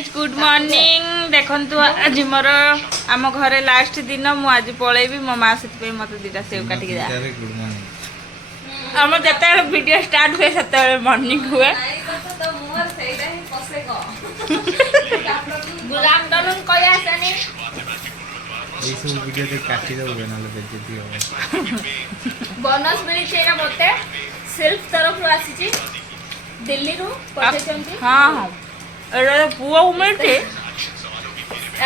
Guys good morning देखंतु आज मोर आम घरे लास्ट दिन मु आज पळेबी मो मां से मत दीटा सेव काट के जा गुड मॉर्निंग हम जते वीडियो स्टार्ट हुए सते मॉर्निंग हुए गुड आफ्टरनून कय आसनी এই সব ভিডিওতে কাটি দাও নালে বেজতি হবে बोनस मिली छेरा मते सेल्फ तरफ रु आसी दिल्ली रु पठेचंती हां हां अरे पुआ उमेटे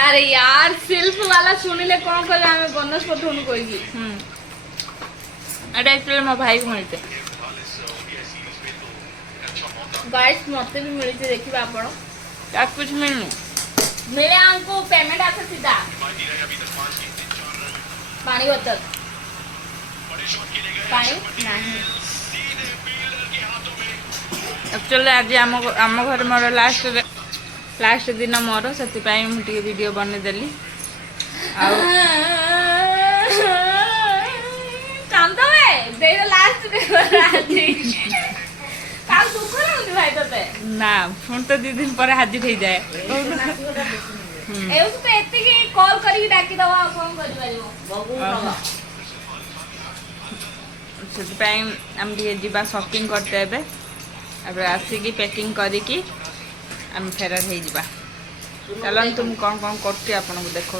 अरे यार सेल्फ वाला सुनिले कोन कहले हमें बोनस पठोनु कहिगी अरे एक्चुअली मो भाई को मिलते गाइस मते भी मिली छे देखिबा आपण क्या कुछ मिलनु मेरे हमको पेमेंट आसे सीधा पानी बोतल पानी नहीं एक्चुअली आज आम घर मोर लास्ट दिन मोर से वीडियो बने देली ना पुणी तो 2 दिन पर हाजिर हो जाए कॉल करके डाकी दवा कौन कर आम जा शॉपिंग करते हैं अब आसिकी पैकिंग करिकी आम फेरार हो जा चलन तुम कौन कौन करती आपन को देखो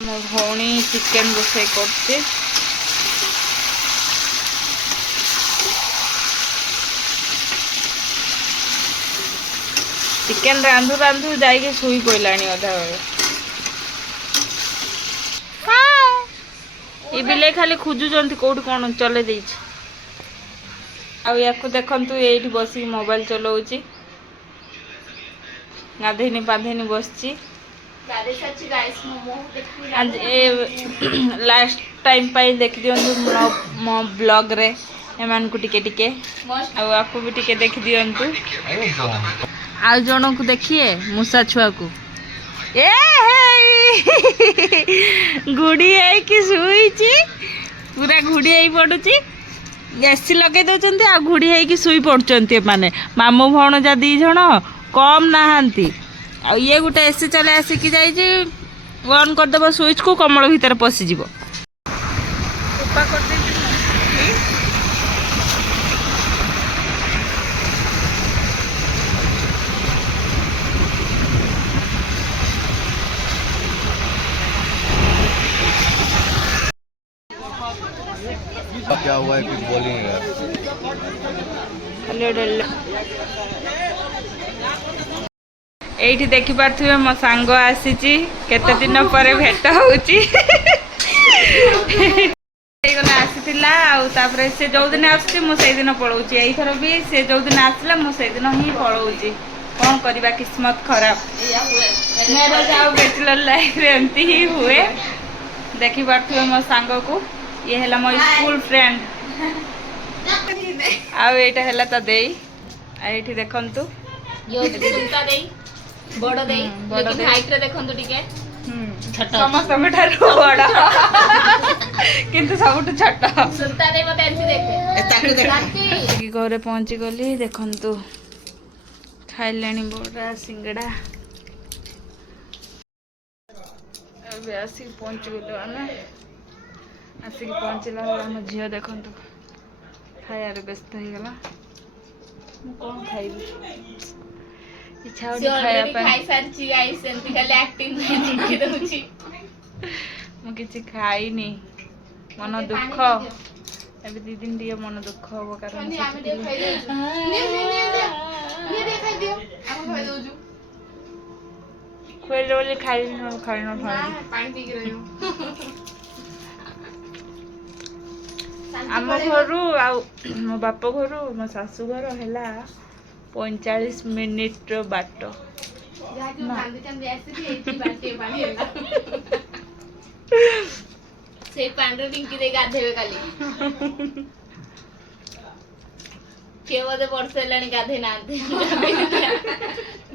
मो भौणी चिकेन रोसे करती चिकेन रांधु रांधु जाइए शुई पड़ानी अधा ये बिले खाली खोजुंट कौट कौन चले या देखु ये बस मोबाइल चलाऊँगी गाधेनी पाधेनी बस लास्ट टाइम देखी दिंतु मो ब्लॉग रे एमान को टिके टिके आपको भी टिके देखी दिंतु आ जन को देखिए मूसा छुआ को ए गुड़ी है कि शुई पूरा घुड़ी है पड़ुची एसी लगे दौरान आ घुड़ी है कि शुई पड़ुंट माने मामू भौणजा 2 जन कम नहांती आ ये गोटे एसी चले आसिकी जाइए ऑन करदेव स्विच को कमल भितर पशिज क्या हुआ है कुछ बोलेंगे एठी देखि पारथिबे मो सांग आसीची केते दिन पर भेट होउची एगोना आसीतिला आ तापरे से जो दिन आछी मो सेई दिन पळौची एई थरो भी से जो दिन आसला मो सेई दिन ही पळौची कोन करबा किस्मत खराब मेरा जाओ बैचलर लाइफ रे एंती ही हुए देखि पारथिबे मो सांग को ये है मो स्कूल फ्रेंड आउ एटा हैला त देई एठी देखंतु यो सुनता देई बड़ देई लेकिन हाइट रे देखंतु टिके छोटा समस्त मठारु बड़ किंतु सबटु छोटा सुनता देई मते एंती देखे ताकू देख की घरे पहुंची गली देखंतु खाइलेनी बड़ा सिंगड़ा अब आसी पहुंच गलो आमे आसिक पहुँचला आम झील देखु खायार व्यस्त हो गला कौन खाइबी इच्छा मुझे खाईनी मन दुख अभी 2 दिन दिए मन दुख हम कारण खुले खाई खाई आम घर मो बाप घर मो सासू घर है 45 मिनिट बाट से पांडु टिंकी दे गाधेबे काली के बोधे वर्ष हेलानी गाधे नांती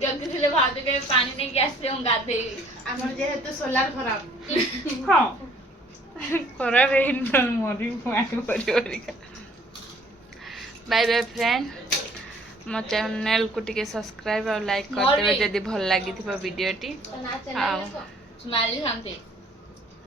जल्दी थिले भाभी के पानी नहीं गैस से हम गाधे हमर जे तो सोलार खराब हां खराब है मरी माटी पड़ी बाय बाय फ्रेंड मो चैनल को टिके सब्सक्राइब और लाइक कर देबे जदी भल लागी वीडियो टी। स्माइली शांति